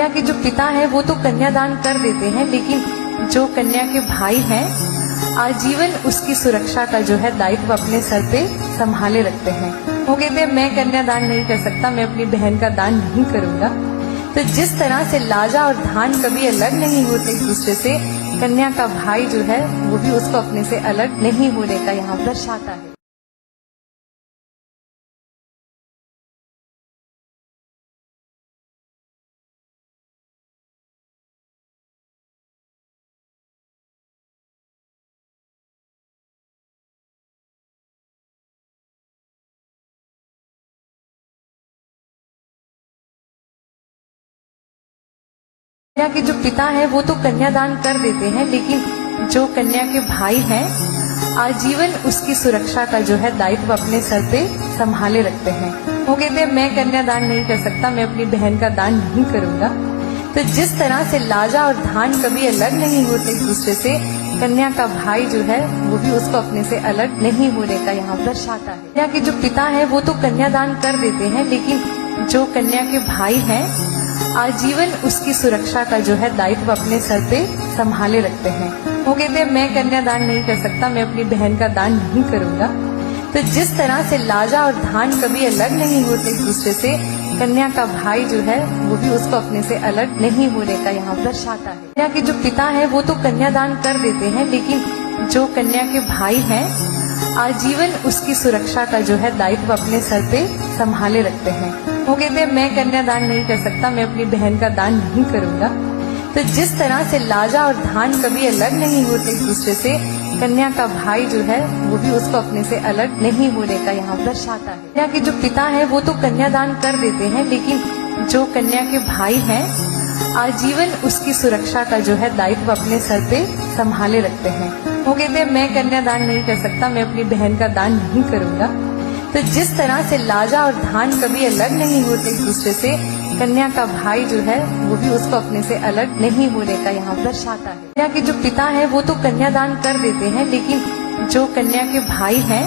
कन्या के जो पिता है वो तो कन्यादान कर देते हैं, लेकिन जो कन्या के भाई हैं आजीवन उसकी सुरक्षा का जो है दायित्व अपने सर पे संभाले रखते हैं। वो कहते हैं मैं कन्यादान नहीं कर सकता, मैं अपनी बहन का दान नहीं करूंगा। तो जिस तरह से लाजा और धान कभी अलग नहीं होते एक दूसरे से, कन्या का भाई जो है वो भी उसको अपने से अलग नहीं होने का यहाँ दर्शाता है। कन्या के जो पिता है वो तो कन्यादान कर देते हैं, लेकिन जो कन्या के भाई हैं आजीवन उसकी सुरक्षा का जो है दायित्व अपने सर पे संभाले रखते हैं। वो कहते हैं मैं कन्यादान नहीं कर सकता, मैं अपनी बहन का दान नहीं करूंगा। तो जिस तरह से लाजा और धान कभी अलग नहीं होते एक दूसरे से, कन्या का भाई जो है वो भी उसको अपने से अलग नहीं होने का यहाँ दर्शाता है। कन्या के जो पिता है वो तो कन्यादान कर देते हैं, लेकिन जो कन्या के भाई हैं आजीवन उसकी सुरक्षा का जो है दायित्व अपने सर पे संभाले रखते हैं। वो कहते हैं मैं कन्यादान नहीं कर सकता, मैं अपनी बहन का दान नहीं करूंगा। तो जिस तरह से लाजा और धान कभी अलग नहीं होते एक दूसरे से, कन्या का भाई जो है वो भी उसको अपने से अलग नहीं होने का यहाँ दर्शाता है। कन्या के जो पिता है वो तो कन्यादान कर देते हैं, लेकिन जो कन्या के भाई हैं आजीवन उसकी सुरक्षा का जो है दायित्व अपने सर पे संभाले रखते हैं। वो कहते हैं मैं कन्यादान नहीं कर सकता, मैं अपनी बहन का दान नहीं करूंगा। तो जिस तरह से लाजा और धान कभी अलग नहीं होते एक दूसरे से, कन्या का भाई जो है वो भी उसको अपने से अलग नहीं होने का यहाँ दर्शाता है। कन्या के जो पिता है वो तो कन्यादान कर देते हैं, लेकिन जो कन्या के भाई हैं आजीवन उसकी सुरक्षा का जो है दायित्व अपने सर पे संभाले रखते हैं। वो कहते हैं मैं कन्यादान नहीं कर सकता, मैं अपनी बहन का दान नहीं करूंगा। तो जिस तरह से लाजा और धान कभी अलग नहीं होते एक दूसरे से, कन्या का भाई जो है वो भी उसको अपने से अलग नहीं होने का यहाँ दर्शाता है। कन्या के जो पिता है वो तो कन्यादान कर देते हैं, लेकिन जो कन्या के भाई हैं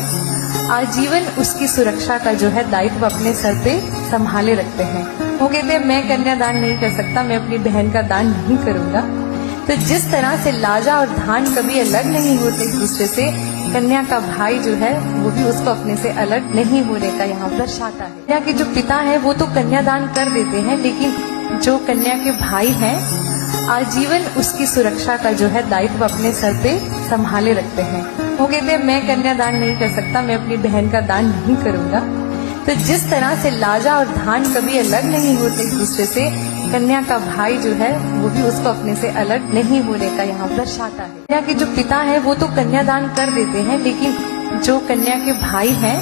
आजीवन उसकी सुरक्षा का जो है दायित्व अपने सर पे संभाले रखते हैं। वो कहते हैं मैं कन्यादान नहीं कर सकता, मैं अपनी बहन का दान नहीं करूंगा। तो जिस तरह से लाजा और धान कभी अलग नहीं होते एक दूसरे से, कन्या का भाई जो है वो भी उसको अपने से अलग नहीं होने का यहाँ दर्शाता है। कन्या के जो पिता है वो तो कन्यादान कर देते हैं, लेकिन जो कन्या के भाई हैं आजीवन उसकी सुरक्षा का जो है दायित्व अपने सर पे संभाले रखते हैं। वो कहते हैं मैं कन्यादान नहीं कर सकता, मैं अपनी बहन का दान नहीं करूंगा। तो जिस तरह से लाजा और धान कभी अलग नहीं होते एक दूसरे से, कन्या का भाई जो है वो भी उसको अपने से अलग नहीं होने का यहाँ दर्शाता है। कन्या के जो पिता है वो तो कन्यादान कर देते हैं, लेकिन जो कन्या के भाई हैं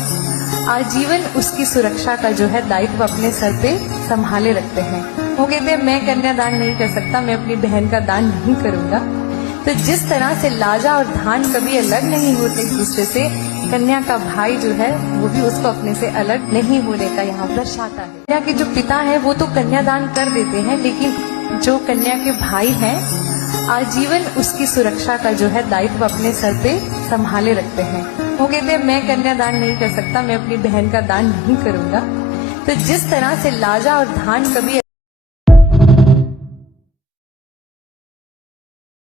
आजीवन उसकी सुरक्षा का जो है दायित्व अपने सर पे संभाले रखते हैं। वो कहते हैं मैं कन्यादान नहीं कर सकता, मैं अपनी बहन का दान नहीं करूंगा। तो जिस तरह से लाजा और धान कभी अलग नहीं होते एक दूसरे से, कन्या का भाई जो है वो भी उसको अपने से अलग नहीं होने का यहाँ दर्शाता है। कन्या के जो पिता है वो तो कन्यादान कर देते हैं, लेकिन जो कन्या के भाई हैं आजीवन उसकी सुरक्षा का जो है दायित्व अपने सर पे संभाले रखते हैं। वो कहते हैं मैं कन्यादान नहीं कर सकता, मैं अपनी बहन का दान नहीं करूंगा। तो जिस तरह से लाजा और धान कभी